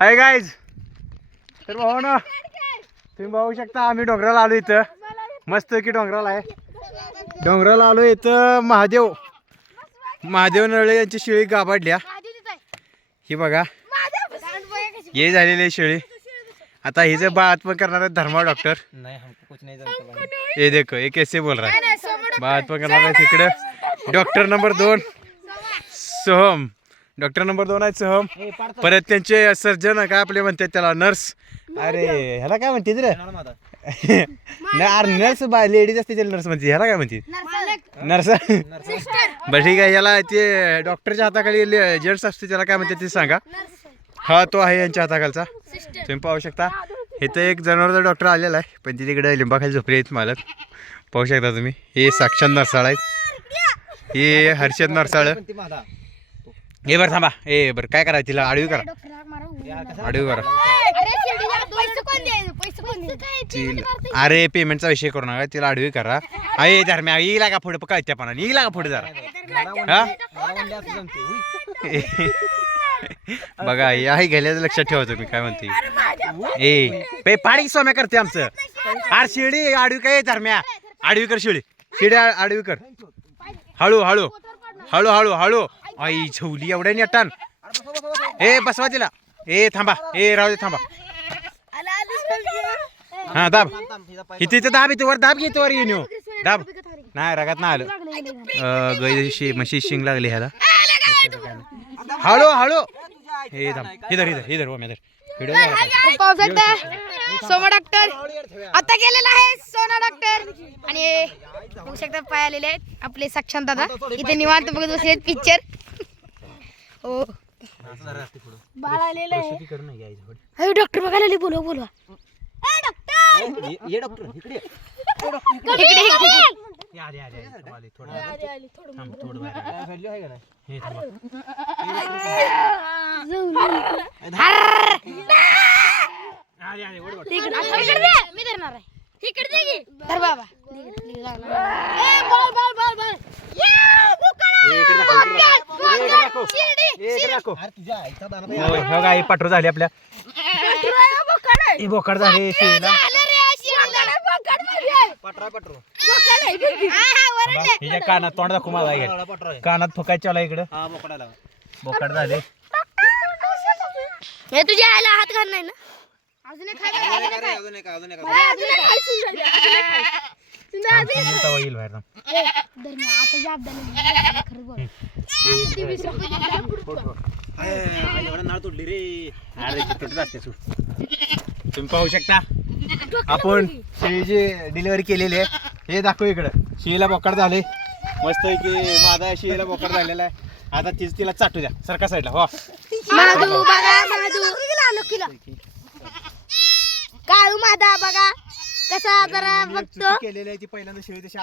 Hi guys, तर भाऊ ना तुम्ही बघू शकता आम्ही डोंगराला आलो इथं. मस्त की डोंगराला आहे. डोंगराला आलो इथं. महादेव नळे यांची शेळी गाभाडल्या. ही बघा ये झालेली शेळी. आता हिचं बाळात्मन करणार आहे धर्मा डॉक्टर. ये देखो ये कैसे बोल रहा है. बाळात्मन करणार आहे तिकडं. Doctor number 2 Soham. Doctor number 2 आहे सोहम. परत त्यांचे सर्जन काय आपले म्हणतात त्याला नर्स. अरे ह्याला काय म्हणते रे. नर्स लेडीज असते त्याला नर्स म्हणते. ह्याला काय म्हणते नर्स. बरं ठीक आहे. याला ते डॉक्टरच्या हाताखाली जेंट्स असते त्याला काय म्हणते ते सांगा. हा तो आहे यांच्या हाताखालचा. तुम्ही पाहू शकता इथं एक जनावरचा डॉक्टर आलेला आहे. पण ती तिकडे लिंबाखाली झोपले आहेत मालक. पाहू शकता तुम्ही. हे साक्षात नरसाळ आहेत. हे हर्षद नरसाळ. हे बरं थांबा. हे बरं काय करा तिला आडवी करा. आडवी करा. अरे पेमेंटचा विषय करू नका. तिला आडवी करा. अरे दरम्यान येईल का पुढे कळत्या पण येईल का पुढे जरा. बघा याही गेल्याचं लक्षात ठेवा तुम्ही काय म्हणते. ए पाडी सोम्या करते आमचं. अरे शिडी आडवी काय धर्म्या. आडवी कर शिडी. शिडी आडवी कर. हळू हळू हळू हळू हळू. आई झवली एवढ्या नेटान. ए बसवा तिला. ए थांबा. ए राहू दे थांबा. हा दाब. इथे इथं दाब. इथे वर दाब घेतो वर येऊन दाब. नाही रगात नाही आलं. गैशी म्हशी शिंग लागली ह्याला. हळू हळू. हे थांब. इधर इधर इधर हो इधर. सोमा डॉक्टर आता गेलेला आहे. सोना डॉक्टर आणि बघू शकता पाय आलेले आहेत आपले साक्षात दादा. इथे निवांत बघत बसले पिक्चर. हो बाळ आलेलं आहे. डॉक्टर बघायला आले. बोलवा बोलवा. ये डॉक्टर इकडे. पाठरू झाले आपल्या. बोकाड झाले शेळीला. कानात तोंड दाखवू मला. कानात फुकायच्या आला इकडे. बोकाड झाले. हे तुझ्या आईला हात घाल नाही ना. अजून येईल बाहेर. तुम्ही पाहू शकता आपण शेळीची डिलिव्हरी केलेली आहे. हे दाखव इकडं. शेळीला बोकाड झाले मस्त की. माझा शेळीला बोकाड झालेला आहे. आता तिला चाटू द्या. सरका साईडला. हो काळू मादा बघा कसा जरा बघतो केलेली आहे ती पहिल्यांदा शेळी तशी